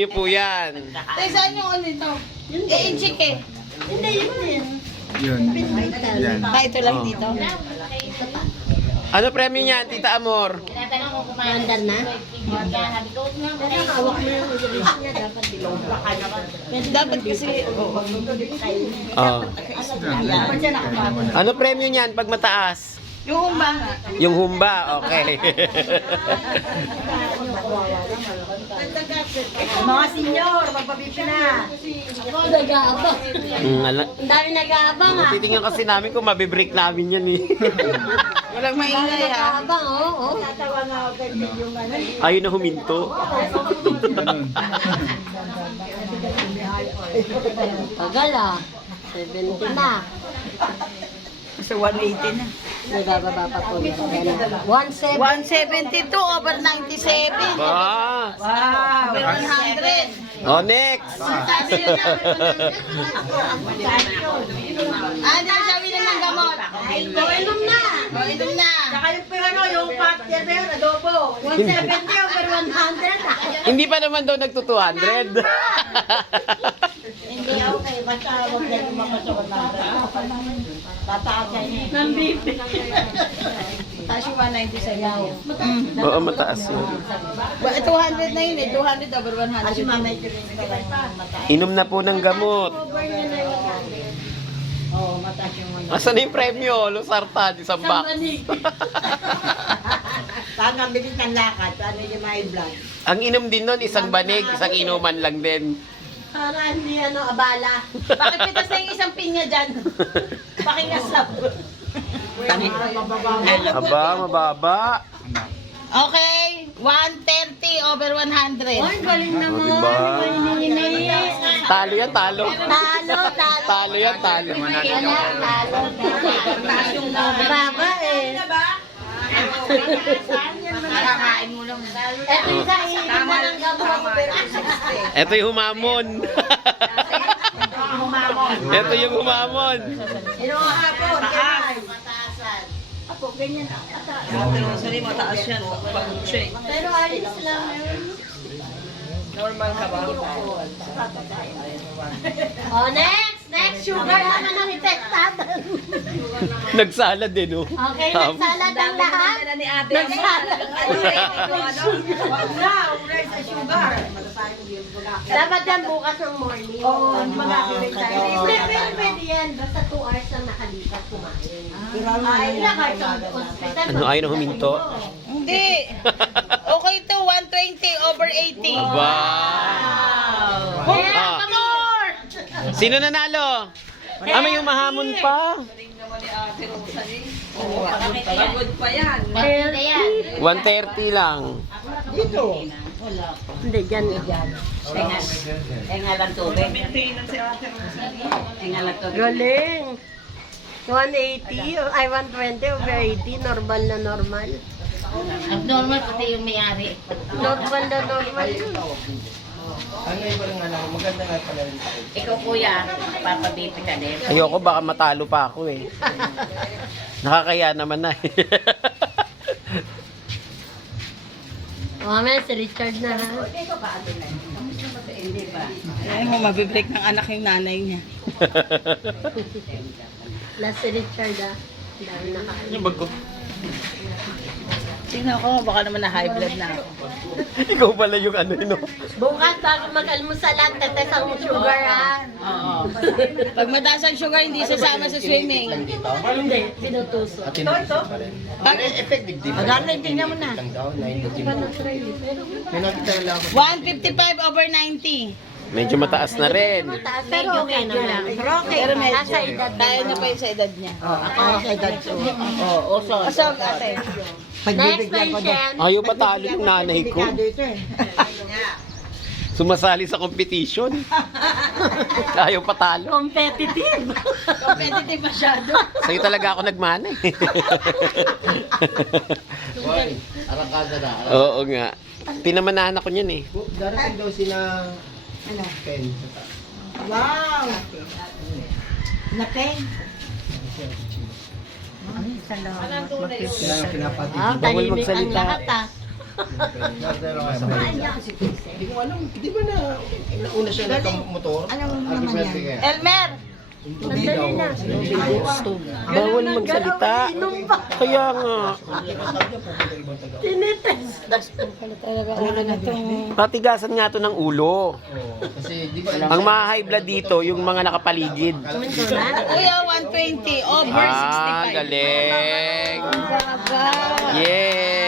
Hindi po yan. Tay, saan yung ano ito? Inchik eh. Hindi, yun. Yun. Yan. Ito lang dito. Ano premyo niyan, Tita Amor? Tinatanong ko kung Mandar na? sabi ko, nga, Hawak mo yung release niya, dapat bilog. Dapat kasi, Oh. Ano premyo niyan pag mataas? yung humba. Yung humba, okay. Mga senior, magpapipi na. Ako, nag-aabang. Ang dami nag-aabang ah. Titingnan kasi namin kung mabibreak namin yan eh. Walang maingay ah. Nag-aabang, oo. Ayun na huminto. Tagal ah. 70 na. Sa 180 na. May bababa pa po. 170. 172 over 97. Ba? Wow. Over 100. Oh, next. Hindi na sabi na ng gamot. Inom na. Inom na. Saka yung partner na yun, adobo. 170 over 100. Hindi pa naman daw nagto 200. Hindi okay, basta huwag na lumapasok na. Tataas yan. Nambibi. Taas yung 190 sa yaw. Oo, mataas yun. 200 na yun eh, 200 over 100. Kasi mamay ko rin mataas. Inom na po ng gamot. Oo, mataas yung ano. Asan na yung premyo? Lusartan, isang box. Saan ang bilis ng lakad? Paano yung may blood? Ang inom din nun, isang banig, isang inuman lang din. Para hindi abala. Pakipitas na yung isang pinya dyan. Pakingasap. Aba, mababa. Okay, 130 over 100. Ay, galing naman. Diba? Hinihinis. Talo yan, talo. Talo, talo. Talo yan, talo. Talo. Baba eh. Nakakain mo lang. Eto yung sa inom na ng gamot. Ito yung humamon. Ito yung humamon. Inuhapon. Mataasan. Apo, ganyan. Sorry, mataas yan. Pag-check. Pero alis lang yun. Normal ka ba? Oh, next! Next, sugar naman ang ipektadan. Nagsalad din, oh. Okay, nagsalad ang lahat. Nagsalad. Dapat yan bukas ng morning. Oo, mag-activate tayo. Hindi, pero pwede yan. Basta 2 hours na nakalipas kumain. Ay, lakay sa hospital. Ano, ayaw na huminto? Hindi. Okay to, 120 over 80. Aba. Yeah, Ah. come on! Sino nanalo? Ah, may humahamon pa. Pagod pa yan. Pwede yan. 130 lang. Hindi, dyan. Enga lang tubig. Enga lang tubig. Galing. 180, ay 120 over 80, normal na normal. Abnormal pati yung may-ari. Normal na normal. Ikaw kuya, papabipi ka din. Ayoko, baka matalo pa ako eh. Nakakaya naman na eh. Mamaya si Richard na ha. Ay mo, mabibreak ng anak yung nanay niya. Last si Richard ha. Ang dami nakain. Yung bag ko. Sino ako? Baka naman na high blood na ako. Ikaw pala yung ano yun. Oh. Bukas bago mag-almusalan, tetes ang sugar ha. Oo. Pag mataas ang sugar, hindi sasama sa swimming. Hindi, pinutuso. Maganda, tingnan mo na. 155 over 90. Medyo mataas na rin. Mataas, pero okay naman. Pero okay. Pero medyo. Nasa edad Kaya niya pa yung sa edad niya. Ako sa edad ko. Oo, Asog ate. Next patient. Ayaw patalo yung nanay ko. Sumasali sa competition. Ayaw patalo. Competitive. Competitive masyado. Sa'yo talaga ako nagmana eh. Oo nga. Pinamanahan ako niyan eh. Darating daw sila Ken. Wow! Napeng. Sila ang pinapatid. Ah, Bawal tahimik ang magsalita. lahat ah. Hindi ko alam, di ba na una siya nagkamotor? Anong Happy naman birthday yan? kaya. Elmer! Bawal magsalita. Kaya nga. Patigasan nga to ng ulo. Kasi di ba Ang mga high blood dito, yung mga nakapaligid. Kuya, 120 over Ah, galing. Yes.